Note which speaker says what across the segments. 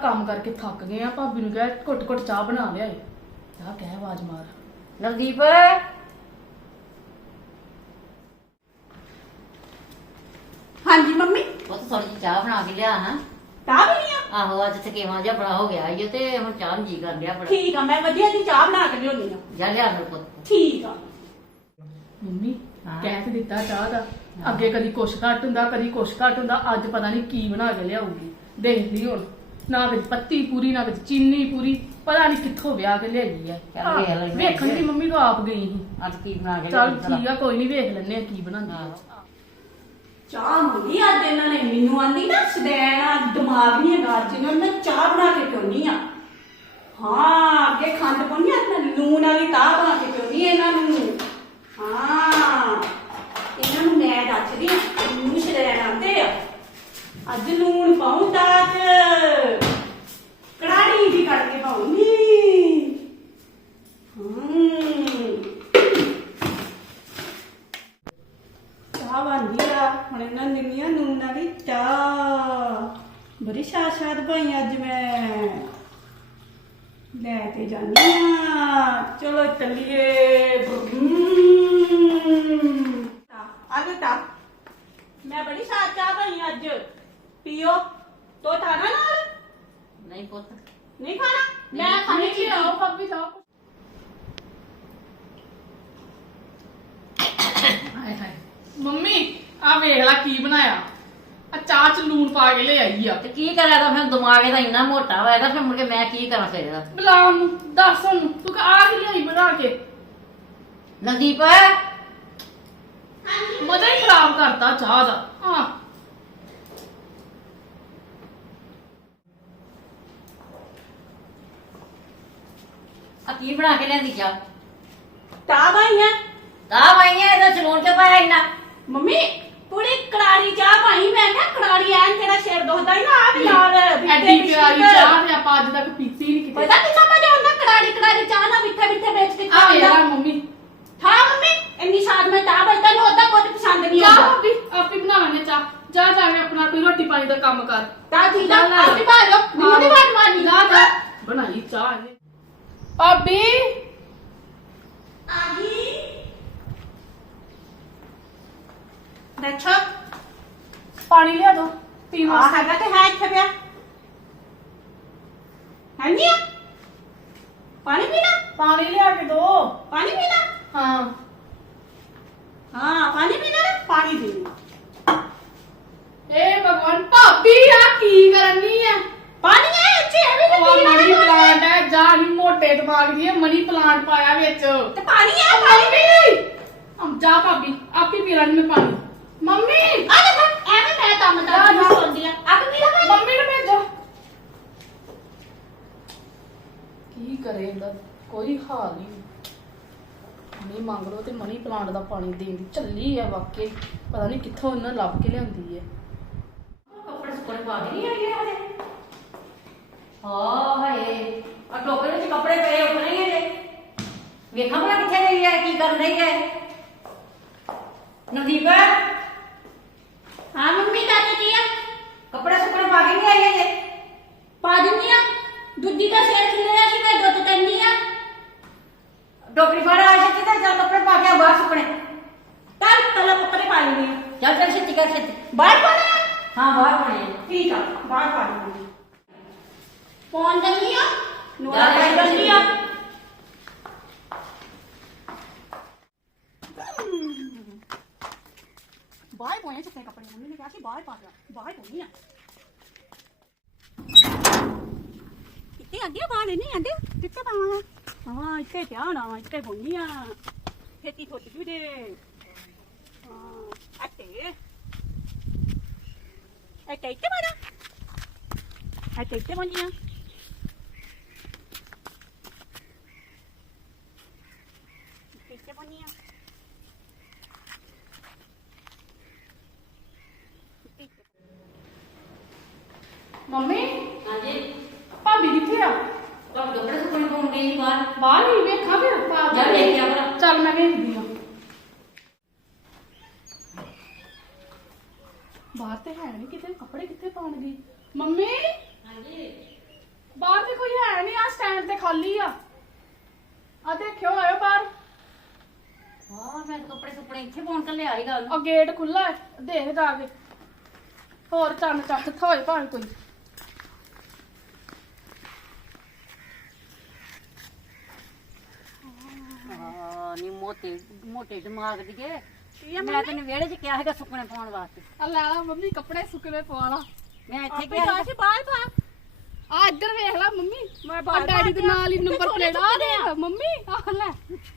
Speaker 1: काम करके थक गए हैं। भाभी ने कहा घुट घुट चाह बना लिया जा कह आवाज मार।
Speaker 2: नवदीप
Speaker 3: हाँ जी मम्मी
Speaker 2: पुत थोड़ी जी चाह बना के लिया ना।
Speaker 3: चाह बनी आ
Speaker 2: आहो अज थकेवा जा बड़ा हो गया ये ते हुण चाह जी कर लिया बड़ा।
Speaker 3: ठीक है मैं वधिया दी चाह बना के लियोनी आ।
Speaker 2: जा लिया मेरे पुत।
Speaker 3: ठीक है
Speaker 1: मम्मी
Speaker 2: हाँ।
Speaker 1: कह तो दिता चाह दा अगे कदी कुछ घट हुंदा कदी कुछ घट हुंदा अज पता नहीं की बना के लियाऊगी देखदी हुण ना कदी पत्ती पूरी ना कदी चीनी पूरी पता नहीं कित्थों ब्याह के लियाई है।
Speaker 2: चल वेख लैने
Speaker 1: वेखण दी मम्मी तो आप गई ही।
Speaker 2: अज की बना के
Speaker 1: चल ठीक है कोई नहीं वेख लैने आ की बनांदी
Speaker 2: हाँ।
Speaker 3: चाह मंगी अज इन्होंने मैनू आंदी ना सदैन दिमाग नहीं है आज इन्होंने मैं चाह बना के पियोनी आ। हाँ अगे खंड पाउनी आ मैं लून वाली चाह बना के पियोनी इन्होंने। हाँ इन्होंने मैं दसदी मैनू सदैन आंदे आ अज लून पाऊं चाह च कड़ाही भी करके पाऊंगी। चाह बन गई आ हुण इन्हां ने दिंदी आ नून वाली चाह बड़ी शाद पाई अज मैं लैके जानी आ। चलो चलिए आगे ता मैं बड़ी शाद चाह पाई अज पियो तो था ना नाल
Speaker 2: नहीं पुत
Speaker 3: नहीं खाना मैं खाने की
Speaker 1: आओ भाभी जाओ। हाय हाय मम्मी आ वेख ला की बनाया आ चाह च लून पा के ले आई आ।
Speaker 2: ते की करा दा फिर दिमाग इहदा इन्ना मोटा होया दा फिर मुड़ के मैं की करा फिर इहदा।
Speaker 1: बुला ओनू दस ओनू तू आ के लियाई बना के
Speaker 2: नवदीप
Speaker 1: मजा ही खराब करता चाह दा। हाँ
Speaker 2: आ की बना के लियांदी चाह
Speaker 3: चाह पाई है
Speaker 2: तां आई है इहदा सलून के पाया इन्ना।
Speaker 3: मम्मी पूरी कड़ारी चाह पाई मैं क्या कड़ारी ऐन तेरा सिर दुखदा ही ना आ भी नाल
Speaker 1: एडी प्यारी चाह ने आप अज तक पीती नहीं किते।
Speaker 3: पता कितना मजा आंदा कड़ारी कड़ारी चाह ना मिठे मिठे बेच के
Speaker 1: आ
Speaker 3: खांदा।
Speaker 1: मेरा मम्मी
Speaker 3: हाँ मम्मी इन्नी साद में चाह बजता नहीं ओदा कुछ पसंद नहीं
Speaker 1: चाह
Speaker 3: आता।
Speaker 1: भाभी आप ही बना लेने चाह जा जाके अपना कोई रोटी पानी का काम कर।
Speaker 3: ता ठीक है आप ही बाहर लो मैंने नहीं बात मानी।
Speaker 1: जा जा बनाई चाह ने भाभी
Speaker 3: आगी देखो
Speaker 1: पानी लिया दो पी
Speaker 3: आ
Speaker 1: वास्ते।
Speaker 3: हैगा ते है इत्थे पिया है नहीं पानी पीना
Speaker 1: पानी लिया के दो।
Speaker 3: पानी पीना
Speaker 1: हाँ
Speaker 3: हाँ पानी पीना ना पानी पीना
Speaker 1: ए भगवान भाभी आ की करनी है।
Speaker 3: पानी है अच्छे है भी
Speaker 1: ਉਹ
Speaker 3: पीना
Speaker 1: ਮਨੀ
Speaker 3: ना
Speaker 1: ਪਲਾਂਟ ਹੈ ਜਾਂ ਹੀ ਮੋਟੇ ਦਿਮਾਗ ਦੀ ਹੈ ਮਨੀ ਪਲਾਂਟ ਪਾਇਆ ਵਿੱਚ।
Speaker 3: ते पानी है पानी पी
Speaker 1: ਹਮ ਜਾ ਭਾਬੀ ਆਪ ਹੀ ਪੀ ਲੈਣੀ ਮੈਂ ਪਾਣੀ। ਮੰਮੀ
Speaker 3: आ देखो एवे मैं काम करती हूं सोंदी है आप पी लो पानी।
Speaker 1: ਮੰਮੀ ਨੂੰ ਭੇਜੋ। ਕੀ ਕਰੇ ਇਹਦਾ ਕੋਈ ਹਾਲ ਨਹੀਂ। ਮਨੀ ਮੰਗ ਲੋ ਤੇ ਮਨੀ ਪਲਾਂਟ ਦਾ ਪਾਣੀ ਦੇਣ ਦੀ ਚੱਲੀ ਹੈ ਵਾਕਈ ਪਤਾ ਨਹੀਂ ਕਿੱਥੋਂ ਇਹਨਾਂ ਲੱਭ ਕੇ ਲਿਆਂਦੀ ਹੈ।
Speaker 2: कपड़े सुकने पा के नहीं आई है हजे। हाँ हाय आ टोकरे में कपड़े पे उतरे ही है वेखा भला किथे गई है की कर रही है नवदीप
Speaker 3: हां मम्मी दादी जी
Speaker 2: कपड़े सुकने पा के नहीं आई है
Speaker 3: पा दिंदी आ दूधी का शेर खिलया सी मैं दुੱਧ ਦਿੰਦੀ ਆ।
Speaker 2: टोकरी फाड़ा आ सकती था चल कपड़े पा के बाहर सुकने
Speaker 3: तल तला कपड़े पा लेंगे
Speaker 2: चल चल छेती कर छेती।
Speaker 3: बाहर पाना है
Speaker 2: हाँ बाहर पड़े
Speaker 3: ठीक है बाहर पा लेंगे कौन दिंदी आ नोरा
Speaker 2: यार,
Speaker 3: कर दिंदी आ। बाहर पोने छते कपड़े मम्मी ने कहा कि बाहर पा दो बाहर पोनी आ कितने आंदी बाहर नहीं आंदी कितने पावा हां इतने ध्यान आ इतने पोनी आ खेती थोड़ी भी दे हां अटे अटे इतने बारा अटे इतने पोनी आ इतने पोनी आ
Speaker 1: ਮੰਮੀ
Speaker 2: हाँ जी
Speaker 1: ਭਾਬੀ ਕਿੱਥੇ ਆ?
Speaker 2: तो कपड़े सुकने पाऊं गई बाहर
Speaker 1: ਬਾਹਰ ਹੀ ਵੇਖਾਂ ਫਿਰ ਪਾ
Speaker 2: जा देख क्या भला
Speaker 1: ਚੱਲ ਮੈਂ ਵੇਖਦੀ ਆ। ਬਾਹਰ ਤੇ ਹੈ ਨਹੀਂ ਕਿਤੇ ਕੱਪੜੇ ਕਿੱਥੇ ਪਾਉਣ ਗਈ ਮੰਮੀ।
Speaker 2: हाँ जी
Speaker 1: ਖਾਲੀ ਆ ਦੇਖਿਓ ਆਇਓ ਬਾਹਰ।
Speaker 2: ਵਾਹ ਮੈਂ ਤਾਂ ਕੱਪੜੇ ਸੁੱਕਣੇ ਇੱਥੇ ਪਾਉਣ ਕੱਲੇ ਆਈ ਗੱਲ
Speaker 1: ਉਹ ਗੇਟ ਖੁੱਲਾ ਹੈ, ਦੇਖ ਜਾ ਕੇ। ਹੋਰ ਚੰਨ ਚੱਕ ਕਿੱਥੋਂ ਹੋਏ ਭਾਵੇਂ ਕੋਈ।
Speaker 2: ਹਾਂ ਨੀ ਮੋਟੇ ਮੋਟੇ ਦਿਮਾਗ ਦੀਏ ਮੈਂ ਤੈਨੂੰ ਵਿਹੜੇ 'ਚ ਕਿਹਾ ਹੈਗਾ ਸੁੱਕਣੇ ਪਾਉਣ ਵਾਸਤੇ।
Speaker 1: ਆ ਲੈ ਲਾ ਮੰਮੀ ਕੱਪੜੇ ਸੁੱਕਣੇ ਪਵਾ ਲਾ।
Speaker 2: ਮੈਂ ਇੱਥੇ
Speaker 1: ਆਪੇ
Speaker 2: ਕਿਹਾ
Speaker 1: ਜਾ ਕੇ ਬਾਹਰ ਪਾ। ਆ ਇੱਧਰ ਵੇਖ ਲੈ ਮੰਮੀ, ਮੈਂ ਬਾਹਰ ਡੈਡੀ ਦੇ ਨਾਲ ਹੀ ਨੰਬਰ ਪਲੇਟ ਆ ਦੇਖ ਮੰਮੀ। ਆ ਲੈ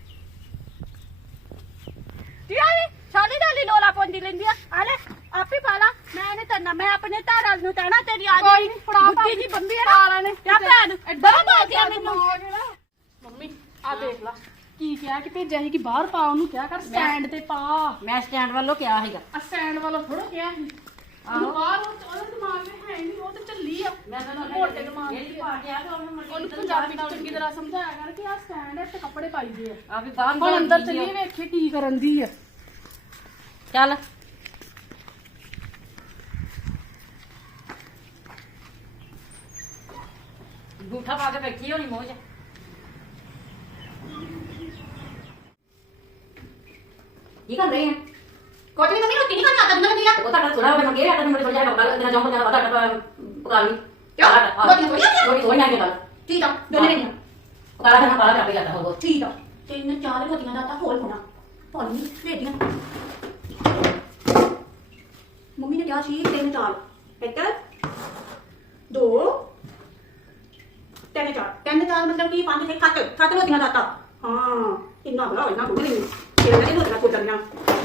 Speaker 3: ਕੀ ਆ ਵੇ ਸਾਡੀ ਦਾਲੀ ਲੋਲਾ ਪੌਂਦੀ ਲੈਂਦੀ ਆ ਲੈ ਆਪੇ ਪਾ ਲਾ। ਮੈਂ ਨਹੀਂ ਤਰਨਾ, ਮੈਂ ਆਪਣੇ ਧਾਰਾਂ ਨੂੰ ਤੈਨਾ ਤੇਰੀ ਆ
Speaker 1: ਕੋਈ ਨੀ, ਫੜਾ
Speaker 3: ਬੁੱਢੀ ਜੀ ਬੰਦੀ ਆ ਨਾ
Speaker 1: ਨੇ
Speaker 3: ਕਿਆ ਭੈਣ ਬੜਾ ਬਾਤਿਆ ਮੈਨੂੰ।
Speaker 1: ਮੰਮੀ ਆ ਦੇਖ ਲਾ ਕੀ ਕਿਹਾ ਕਿ ਭੇਜਿਆ ਸੀ ਕਿ ਬਾਹਰ ਪਾ, ਉਹਨੂੰ ਕਿਹਾ ਕਰ ਸਟੈਂਡ ਤੇ ਪਾ।
Speaker 2: ਮੈਂ ਸਟੈਂਡ ਵੱਲੋਂ ਕਿਹਾ ਹੈਗਾ।
Speaker 1: ਆ ਸਟੈਂਡ ਵਾਲਾ ਥੋੜਾ ਕਿਹਾ ਸੀ। ਉਹਨੂੰ ਬਾਹਰ ਉਹਦੇ ਦਿਮਾਗ ਵਿੱਚ ਹੈ ਨਹੀਂ, ਉਹ ਤੇ ਚੱਲੀ ਆ।
Speaker 2: ਮੈਂ ਤੈਨੂੰ
Speaker 1: ਮੋਟੇ ਦਿਮਾਗ ਦੀ
Speaker 2: ਇਹ ਪਾ ਕੇ ਆ ਤੇ
Speaker 1: ਉਹਨੂੰ ਪੰਜਾਬੀ ਚ ਚੰਗੀ ਤਰ੍ਹਾਂ ਸਮਝਾਇਆ ਕਰ ਕਿ ਆ ਸਟੈਂਡ ਹੈ ਤੇ ਕੱਪੜੇ ਪਾਈਦੇ ਆ।
Speaker 2: ਆ ਵੀ ਬਾਹਰ
Speaker 1: ਹੁਣ ਅੰਦਰ ਚੱਲੀਏ ਵੇਖੀਏ ਕੀ ਕਰਨ ਦੀ ਆ।
Speaker 2: ਚੱਲ ਗੂਠਾ ਪਾ ਕੇ ਬੈਠੀ ਹੋਣੀ ਮੋਜ। ਕੀ ਕਰ ਰਹੀ ਹੈ?
Speaker 3: ਕੁਝ ਨਹੀਂ ਮੰਮੀ ਰੋਟੀ ਨਹੀਂ ਖਾਣੀ ਆਤਾ ਦਿੰਦਾ
Speaker 2: ਉਹ ਤਾਂ ਥੋੜਾ ਬਣ ਗਿਆ ਆਟਾ ਨੰਬਰ ਥੋੜਾ ਜਿਹਾ ਪਕਾ ਲੈਣਾ ਜੰਮ ਜਾਣਾ ਵਾਦਾ ਪਕਾ ਲਈ ਰੋਟੀ ਥੋੜੀ ਨਾ ਕੇ
Speaker 3: ਠੀਕ ਆ ਦੋਨੇ ਨਹੀਂ
Speaker 2: ਪਕਾ ਲੈਣਾ ਪਾ ਕੇ ਜਾਂਦਾ ਹੋਰ
Speaker 3: ਠੀਕ ਆ। ਤਿੰਨ ਚਾਰ ਰੋਟੀਆਂ ਦਾ ਤਾਂ ਹੋਰ ਹੋਣਾ ਪਾਣੀ ਰੇਡੀਆਂ। ਮੰਮੀ ਨੇ ਕਿਹਾ ਸੀ ਤਿੰਨ ਚਾਰ ਇੱਕ ਦੋ ਤਿੰਨ ਚਾਰ ਮਤਲਬ ਕਿ ਪੰਜ ਤੇ ਖੱਟ ਰੋਟੀਆਂ ਦਾ ਤਾਂ ਹਾਂ ਇੰਨਾ ਬੜਾ ਇੰਨਾ ਬੁੱਢੀ ਨਹੀਂ ਇਹ ਨਹੀਂ ਰੋਟੀਆਂ ਕੋ ਚੱਲੀਆਂ।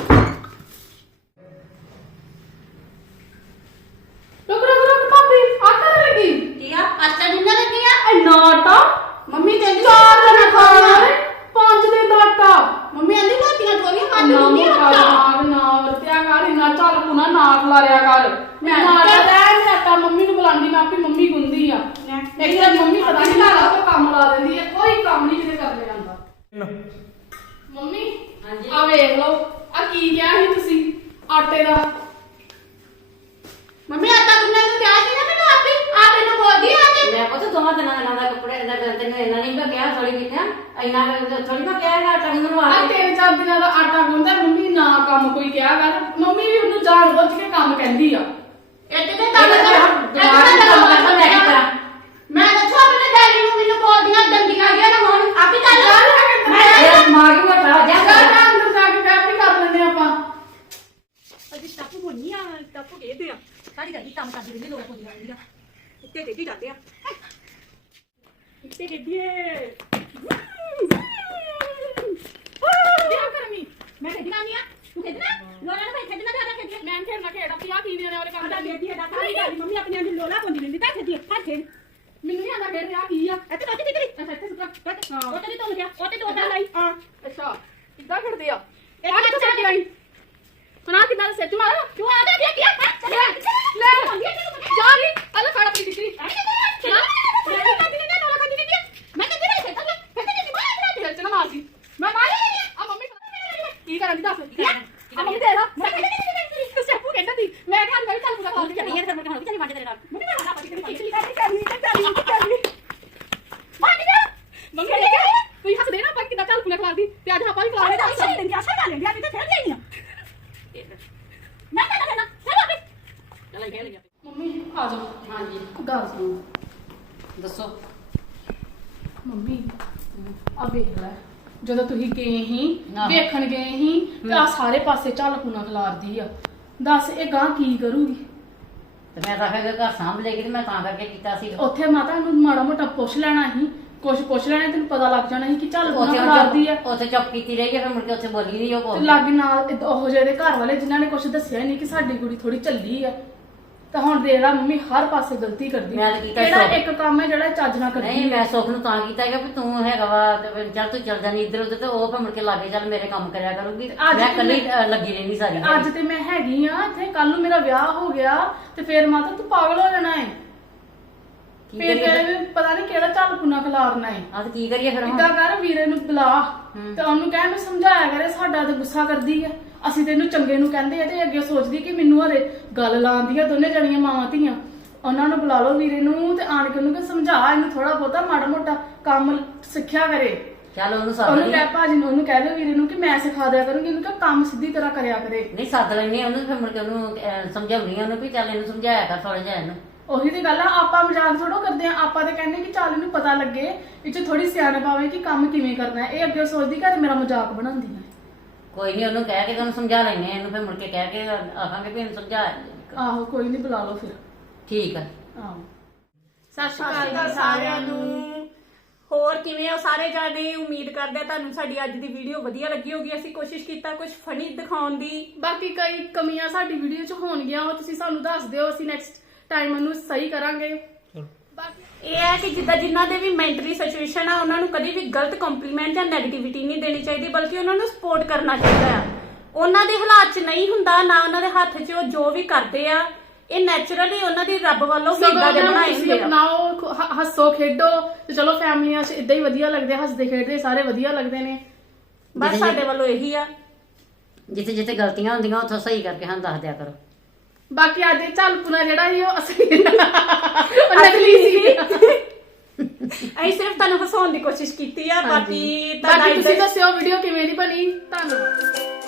Speaker 1: ਰੁਕ ਭਾਬੀ ਆ ਕਰਨ ਲੱਗੀ।
Speaker 3: ਕੀ ਆ ਆਟਾ ਜਿੰਨਾ ਲੱਗੀ ਆ
Speaker 1: ਇੰਨਾ ਆਟਾ
Speaker 3: ਮੰਮੀ ਕਹਿੰਦੀ
Speaker 1: ਚਾਰ ਦਿਨ ਖਾਣਾ ਹੈ 5 ਦਿਨ ਦਾ ਆਟਾ।
Speaker 3: ਮੰਮੀ ਕਹਿੰਦੀ ਰੋਟੀਆਂ ਥੋੜੀਆਂ ਖਾਣ
Speaker 1: ਨਾ
Speaker 3: ਨੂੰ ਨਹੀਂ ਆਟਾ।
Speaker 1: ਦਿਮਾਗ ਨਾ ਵਰਤਿਆ ਕਰ, ਇੰਨਾ ਚੱਲ ਪੁਣਾ ਨਾ ਖਲਾਰਿਆ ਕਰ। ਮੈਂ ਆਟਾ ਮੰਮੀ ਨੂੰ ਬੁਲਾਉਂਦੀ, ਮੈਂ ਆਪੇ ਮੰਮੀ ਗੁੰਦੀ ਆ। ਇੱਕ ਤਾਂ ਮੰਮੀ ਪਤਾ ਨਹੀਂ ਲੱਗਦਾ ਉਹ ਕੰਮ ਲਾ ਦਿੰਦੀ ਹੈ, ਕੋਈ ਕੰਮ ਨਹੀਂ ਕਿਤੇ ਕਰਨੇ ਜਾਂਦਾ। ਮੰਮੀ
Speaker 2: ਹਾਂਜੀ
Speaker 1: ਆ ਵੇਖ ਲਓ ਆ ਕੀ ਕਿਹਾ ਸੀ ਤੁਸੀਂ ਆਟੇ ਦਾ।
Speaker 3: ਮੰਮੀ ਆਟਾ ਗੁੰਨਣ ਨੂੰ ਕਿਹਾ ਸੀ ਨਾ ਮੈਨੂੰ ਆਪੇ ਆਟੇ ਨੂੰ ਬੋਲਦੀ ਆ ਕੇ
Speaker 2: ਮੈਂ ਪੁੱਤ ਦੋਵਾਂ ਦਿਨਾਂ ਦਾ ਕੱਪੜੇ ਇਹਨਾਂ ਤੈਨੂੰ ਇੰਨਾ ਨਹੀਂ ਮੈਂ ਕਿਹਾ ਥੋੜੀ ਕਿਹਾ ਇੰਨਾ ਥੋੜੀ ਮੈਂ ਕਿਹਾ ਹੈਗਾ ਆਟਾ ਨਹੀਂ ਮੈਨੂੰ
Speaker 1: ਆ 3-4 ਦਿਨਾਂ ਦਾ ਆਟਾ ਗੁੰਨਦਾ ਮੰਮੀ, ਨਾ ਕੰਮ ਕੋਈ ਕਿਹਾ ਕਰ। ਮੰਮੀ ਵੀ ਉਹਨੂੰ ਜਾਣ ਬੁੱਝ ਕੇ ਕੰਮ ਕਹਿੰਦੀ ਆ।
Speaker 3: ਇੱਥੇ ਤੇ ਕੰਮ ਮੈਂ ਦੱਸੋ ਆਪਣੇ ਡੈਡੀ ਨੂੰ ਮੈਨੂੰ ਬੋਲਦੀਆਂ ਗੰਦੀਆਂ ਗਿਆ ਨਾ ਹੁਣ ਆਪੇ ਕਰ
Speaker 2: ਇਹ ਮਾਰੀ ਮੈਂ ਤਾਂ ਜਾ
Speaker 1: ਅੰਦਰ ਜਾ ਕੇ ਬੈਠ ਕੇ ਕਰ ਲੈਂਦੇ ਆਪਾਂ।
Speaker 3: ਅਜੀ ਟੱਪ ਬੁੰਨੀ ਆ ਟੱਪ ਕਹਿੰਦੇ ਆ ਸਾਰੀ ਗੱਡੀ ਕੰਮ ਕਰਦੀ ਰਹਿੰਦੀ ਲੋਕਾਂ ਦੀ ਜਾਂਦੀ ਆ ਇੱਥੇ ਡੇਡੀ ਜਾਂਦੇ ਆ ਇੱਥੇ ਡੇਡੀਏ
Speaker 1: ਕਰਮੀ
Speaker 3: ਮੈਂ ਖੇਡਣਾ ਨਹੀਂ ਆ ਤੂੰ ਖੇਡਣਾ ਲੋਲਾ ਨਾ ਭਾਈ ਖੇਡਣਾ ਜ਼ਿਆਦਾ ਖੇਡੀ
Speaker 1: ਮੈਂ ਖੇਡਣਾ ਖੇਡਾ ਪਿਆ ਕੀ ਨੇ ਵਾਲੇ ਕੰਮ
Speaker 3: ਆਂਦਾ ਡੇਡੀ ਦਾ ਸਾਰੀ ਗੱਲ ਮੰਮੀ ਆਪਣੀਆਂ ਦੀ ਲੋਲਾ ਪਾਉਂਦੀ ਰਹਿੰਦੀ ਤਾਂ ਖੇਡੀ ਹੱਥ ਖੇਡ
Speaker 1: ਮੈਨੂੰ ਨਹੀਂ ਆਂਦਾ ਖੇਡ ਰਿਹਾ ਕੀ ਆ।
Speaker 3: ਇੱਥੇ ਕੱਟ ਦੀ ਕਰੀ
Speaker 1: ਅੱਛਾ ਇੱਥੇ ਸੁੱਟਾ।
Speaker 3: ਉਹ ਤੇ ਨਹੀਂ ਧੁੱਲ ਗਿਆ ਉਹ ਤੇ ਦੋ ਤਾਂ ਲਾਈ ਹਾਂ
Speaker 1: ਅੱਛਾ ਕਿੱਦਾਂ ਖੇਡਦੇ ਆ ਆ ਕਿੱਥੇ ਚੱਲ ਗਈ ਸੁਣਾ ਕਿੱਦਾਂ ਦਾ ਸੱਚ ਮਾਰ
Speaker 3: ਤੂੰ ਆ ਗਿਆ ਕੀ
Speaker 1: ਲੈ ਜਾ ਰਹੀ ਅਲੇ ਫੜ ਆਪਣੀ ਦਿੱਕਰੀ ਫਿਰ ਚਣਾ ਮਾਰਦੀ ਮੈਂ ਮਾਰੀ ਆ ਮੰਮੀ ਕੀ ਕਰਨ ਦੀ ਦੱਸ ਆ ਮੰਮੀ ਦੇ ਨਾ ਸਟੈਪੂ ਕਹਿੰਦਾ ਦੀ ਮੈਂ ਕਿਹਾ ਅੰਦਰ ਚੱਲ ਪੂਰਾ ਖਾ ਲਈ
Speaker 2: ਇਹ ਤਾਂ ਮੈਂ ਕਹਾਂ ਚੱਲੀ ਵਾਂਡੇ ਤੇਰੇ ਨਾਲ
Speaker 1: ਮੰਮੀ ਨੇ ਕਿਹਾ ਤੁਸੀਂ ਹੱਸਦੇ ਨਾ ਆਪਾਂ ਕਿੱਦਾਂ ਚੱਲ ਪੂਰਾ ਖਾ ਲਈ ਤੇ ਅੱਜ ਆਪਾਂ ਵੀ ਖਾ ਲੈਂਦੇ
Speaker 3: ਆਸ਼ਾ ਲੈਂਦੀ ਆ ਤੇ ਫਿਰ ਦੇਣੀ ਆ ਮੈਂ ਤਾਂ ਲੈਣਾ ਚਲੋ
Speaker 2: ਚੱਲ ਖੇਡ ਗਿਆ
Speaker 1: ਮੰਮੀ ਆ ਜਾਓ
Speaker 2: ਹਾਂਜੀ
Speaker 1: ਗੱਲ ਸੁਣੋ।
Speaker 2: ਦੱਸੋ
Speaker 1: ਮੰਮੀ ਆ ਵੇਖ ਲੈ ਜਦੋਂ ਤੁਸੀਂ ਗਏ ਸੀ
Speaker 2: ਆਹ।
Speaker 1: ਵੇਖਣ ਗਏ ਸੀ ਤੇ ਆ ਸਾਰੇ ਪਾਸੇ ਝਲਕੂਣਾ ਖਲਾਰਦੀ ਆ। ਦੱਸ ਇਹ ਗਾਂ ਕੀ ਕਰੂਗੀ।
Speaker 2: ਤੇ ਮੈਂ ਤਾਂ ਫਿਰ ਘਰ ਸਾਂਭ ਲੇਗੀ ਤੇ ਮੈਂ ਤਾਂ ਕਰਕੇ ਕੀਤਾ ਸੀ
Speaker 1: ਉੱਥੇ ਮਾਤਾ ਨੂੰ ਮਾੜਾ ਮੋਟਾ ਪੁੱਛ ਲੈਣਾ ਸੀ, ਕੁਛ ਪੁੱਛ ਲੈਣਾ ਤੈਨੂੰ ਪਤਾ ਲੱਗ ਜਾਣਾ ਸੀ ਕਿ ਝਲਕੂਣਾ ਖਲਾਰਦੀ ਆ।
Speaker 2: ਉੱਥੇ ਚੁੱਪ ਕੀਤੀ ਰਹੀ ਫਿਰ ਮੁੜ ਕੇ ਉੱਥੇ ਬੋਲੀ ਨਹੀਂ ਉਹ
Speaker 1: ਤੇ
Speaker 2: ਕੋਈ
Speaker 1: ਲੱਗ ਨਾਲ ਉਹ ਜਿਹੇ ਦੇ ਘਰ ਵਾਲੇ ਜਿਨ੍ਹਾਂ ਨੇ ਕੁਛ ਦੱਸਿਆ ਨਹੀਂ ਕਿ ਸਾਡੀ ਕੁੜੀ ਥੋੜੀ ਚੱਲੀ ਆ। ਤਾਂ ਹੁਣ ਦੇਖ ਲਾ ਮੰਮੀ ਹਰ ਪਾਸੇ ਗਲਤੀ ਕਰਦੀ।
Speaker 2: ਮੈਂ ਤਾਂ ਕੀਤਾ
Speaker 1: ਕਿਹੜਾ
Speaker 2: ਸੁੱਖ।
Speaker 1: ਇੱਕ ਕੰਮ ਹੈ ਜਿਹੜਾ ਚੱਜ ਨਾ ਕਰਦੀ।
Speaker 2: ਨਹੀਂ ਮੈਂ ਸੁੱਖ ਨੂੰ ਤਾਂ ਕੀਤਾ ਹੈਗਾ ਵੀ ਤੂੰ ਹੈਗਾ ਵਾ ਤੇ ਫਿਰ ਚੱਲ ਤੂੰ ਚੱਲ ਜਾਣੀ ਇੱਧਰ ਉੱਧਰ ਤੇ ਉਹ ਫਿਰ ਮੁੜ ਕੇ ਲਾਗੇ ਚੱਲ ਮੇਰੇ ਕੰਮ ਕਰਿਆ ਕਰੂਗੀ
Speaker 1: ਅੱਜ
Speaker 2: ਮੈਂ
Speaker 1: ਤੇ
Speaker 2: ਇਕੱਲੀ ਲੱਗੀ ਰਹਿੰਦੀ ਸਾਰੀ
Speaker 1: ਅੱਜ ਤੇ ਮੈਂ ਹੈਗੀ ਆ ਇੱਥੇ, ਕੱਲ ਨੂੰ ਮੇਰਾ ਵਿਆਹ ਹੋ ਗਿਆ ਤੇ ਫੇਰ ਮਾਤਾ ਤੂੰ ਪਾਗਲ ਹੋ ਜਾਣਾ ਹੈ।
Speaker 2: ਕੀ
Speaker 1: ਫੇਰ
Speaker 2: ਕਰੀਏ
Speaker 1: ਤੇਰੇ ਪਤਾ ਨਹੀਂ ਕਿਹੜਾ ਝਲਕੂਣਾ ਖਿਲਾਰਨਾ ਹੈ।
Speaker 2: ਆ ਤੇ ਕੀ ਕਰੀਏ ਫਿਰ ਹੁਣ
Speaker 1: ਇਦਾਂ ਕਰ ਵੀਰੇ ਨੂੰ ਬੁਲਾ ਤੇ ਉਹਨੂੰ ਕਹਿ ਮੈਂ ਸਮਝਾਇਆ ਕਰੇ, ਸਾਡਾ ਤੇ ਗੁੱਸਾ ਕਰਦੀ ਹੈ। ਅਸੀਂ ਤੇ ਇਹਨੂੰ ਚੰਗੇ ਨੂੰ ਕਹਿੰਦੇ ਆ ਤੇ ਅੱਗੇ ਸੋਚਦੀ ਕਿ ਮੈਨੂੰ ਹਰੇ ਗੱਲ ਲਾਉਂਦੀ ਆ ਦੋਨੇ ਜਣੀਆਂ ਮਾਵਾਂ ਧੀਆਂ। ਉਹਨਾਂ ਨੂੰ ਬੁਲਾ ਲਓ ਵੀਰੇ ਨੂੰ ਤੇ ਆਣ ਕੇ ਉਹਨੂੰ ਕਿ ਸਮਝਾ ਸਮਝਾ ਇਹਨੂੰ ਥੋੜਾ ਬਹੁਤਾ ਮਾੜਾ ਮੋਟਾ ਕੰਮ ਸਿੱਖਿਆ ਕਰੇ।
Speaker 2: ਚੱਲ ਉਹਨੂੰ ਸੱਦ
Speaker 1: ਉਹਨੂੰ
Speaker 2: ਲਈ।
Speaker 1: ਕਹਿ ਭਾਜੀ ਨੂੰ, ਉਹਨੂੰ ਕਹਿ ਦਿਓ ਵੀਰੇ ਨੂੰ ਕਿ ਮੈਂ ਸਿਖਾ ਦਿਆ ਕਰੂੰਗੀ, ਇਹਨੂੰ ਕਿ ਕੰਮ ਸਿੱਧੀ ਤਰ੍ਹਾਂ ਕਰਿਆ ਕਰੇ।
Speaker 2: ਨਹੀਂ ਸੱਦ ਲੈਣੀ ਉਹਨੂੰ, ਫਿਰ ਮੁੜ ਕੇ ਉਹਨੂੰ ਸਮਝਾਉਣੀ ਉਹਨੂੰ ਵੀ ਚੱਲ ਇਹਨੂੰ ਸਮਝਾਇਆ ਕਰ ਥੋੜਾ ਜਿਹਾ ਇਹਨੂੰ।
Speaker 1: ਉਹੀ ਤੇ ਗੱਲ ਆ, ਆਪਾਂ ਮਜ਼ਾਕ ਥੋੜੋ ਕਰਦੇ ਆ, ਆਪਾਂ ਤੇ ਕਹਿੰਦੇ ਕਿ ਚੱਲ ਇਹਨੂੰ ਪਤਾ ਲੱਗੇ, ਇਹ ਚ ਥੋੜੀ ਸਿਆਣਪ ਆਵੇ ਕਿ ਕੰਮ ਕਿਵੇਂ ਕਰਨਾ ਹੈ। ਇਹ ਅੱਗੇ ਸੋਚਦੀ ਘਰ ਮੇਰਾ ਮਜ਼ਾਕ ਬਣਾਉਂਦੀ ਹੈ।
Speaker 2: ਕੋਈ ਨਹੀਂ ਉਹਨੂੰ ਕਹਿ ਕੇ ਤੁਹਾਨੂੰ ਸਮਝਾ ਲੈਣੇ ਇਹਨੂੰ, ਫਿਰ ਮੁੜ ਕੇ ਕਹਿ ਕੇ ਆਖਾਂਗੇ ਵੀ ਇਹਨੂੰ ਸਮਝਾਇਆ ਜੀ।
Speaker 1: ਆਹੋ ਕੋਈ ਨਹੀਂ, ਬੁਲਾ ਲਓ ਫਿਰ।
Speaker 2: ਠੀਕ ਆ।
Speaker 1: ਆਹੋ ਸਤਿ ਸ਼੍ਰੀ ਅਕਾਲ ਜੀ ਸਾਰਿਆਂ ਨੂੰ।
Speaker 3: ਹੋਰ ਕਿਵੇਂ ਹੋ ਸਾਰੇ ਜਾਣੇ? ਉਮੀਦ ਕਰਦੇ ਆ ਤੁਹਾਨੂੰ ਸਾਡੀ ਅੱਜ ਦੀ ਵੀਡੀਓ ਵਧੀਆ ਲੱਗੀ ਹੋਗੀ। ਅਸੀਂ ਕੋਸ਼ਿਸ਼ ਕੀਤਾ ਕੁਝ ਫਨੀ ਦਿਖਾਉਣ ਦੀ।
Speaker 1: ਬਾਕੀ ਕਈ ਕਮੀਆਂ ਸਾਡੀ ਵੀਡੀਓ 'ਚ ਹੋਣਗੀਆਂ, ਉਹ ਤੁਸੀਂ ਸਾਨੂੰ ਦੱਸ ਦਿਓ, ਅਸੀਂ ਨੈਕਸਟ ਟਾਈਮ ਉਹਨੂੰ ਸਹੀ ਕਰਾਂਗੇ।
Speaker 3: ਇਹ ਹੈ ਕਿ ਜਿੱਦਾਂ ਜਿਨ੍ਹਾਂ ਦੇ ਵੀ ਮੈਂਟਲੀ ਸਿਚੁਏਸ਼ਨ ਆ, ਉਹਨਾਂ ਨੂੰ ਕਦੀ ਵੀ ਗਲਤ ਕੰਪਲੀਮੈਂਟ ਜਾਂ ਨੈਗੇਟਿਵਿਟੀ ਨਹੀਂ ਦੇਣੀ ਚਾਹੀਦੀ, ਬਲਕਿ ਉਹਨਾਂ ਨੂੰ ਸਪੋਰਟ ਕਰਨਾ ਚਾਹੀਦਾ ਆ। ਉਹਨਾਂ ਦੇ ਹਾਲਾਤ 'ਚ ਨਹੀਂ ਹੁੰਦਾ ਨਾ ਉਹਨਾਂ ਦੇ ਹੱਥ 'ਚ, ਉਹ ਜੋ ਵੀ ਕਰਦੇ ਆ ਇਹ ਨੈਚੁਰਲੀ ਉਹਨਾਂ ਦੀ ਰੱਬ ਵੱਲੋਂ ਵੀ ਇਦਾਂ ਦੇ ਬਣਾਏ
Speaker 1: ਤੁਸੀਂ
Speaker 3: ਹੁੰਦੇ ਆ।
Speaker 1: ਅਪਣਾਓ, ਹੱਸੋ ਖੇਡੋ ਤੇ ਚਲੋ ਫੈਮਲੀਆਂ 'ਚ ਇਦਾਂ ਹੀ ਵਧੀਆ ਲੱਗਦੇ, ਹੱਸਦੇ ਖੇਡਦੇ ਸਾਰੇ ਵਧੀਆ ਲੱਗਦੇ ਨੇ।
Speaker 3: ਬਸ ਸਾਡੇ ਵੱਲੋਂ ਇਹੀ ਆ।
Speaker 2: ਜਿੱਥੇ ਜਿੱਥੇ ਗਲਤੀਆਂ ਹੁੰਦੀਆਂ ਉੱਥੋਂ ਸਹੀ ਕਰਕੇ ਸਾਨੂੰ ਦੱਸ ਦਿਆ ਕਰੋ।
Speaker 1: ਬਾਕੀ ਅੱਜ ਇਹ ਝਲਪੁਣਾ ਜਿਹੜਾ ਸੀ ਉਹ ਅਸਲੀ ਉਹ ਨਕਲੀ ਸੀ।
Speaker 3: ਅਸੀਂ ਸਿਰਫ ਤੁਹਾਨੂੰ ਹਸਾਉਣ ਦੀ ਕੋਸ਼ਿਸ਼ ਕੀਤੀ ਆ। ਬਾਕੀ
Speaker 1: ਬਾਕੀ ਤੁਸੀਂ ਦੱਸਿਓ ਵੀਡੀਓ ਕਿਵੇਂ ਦੀ ਬਣੀ। ਧੰਨਵਾਦ।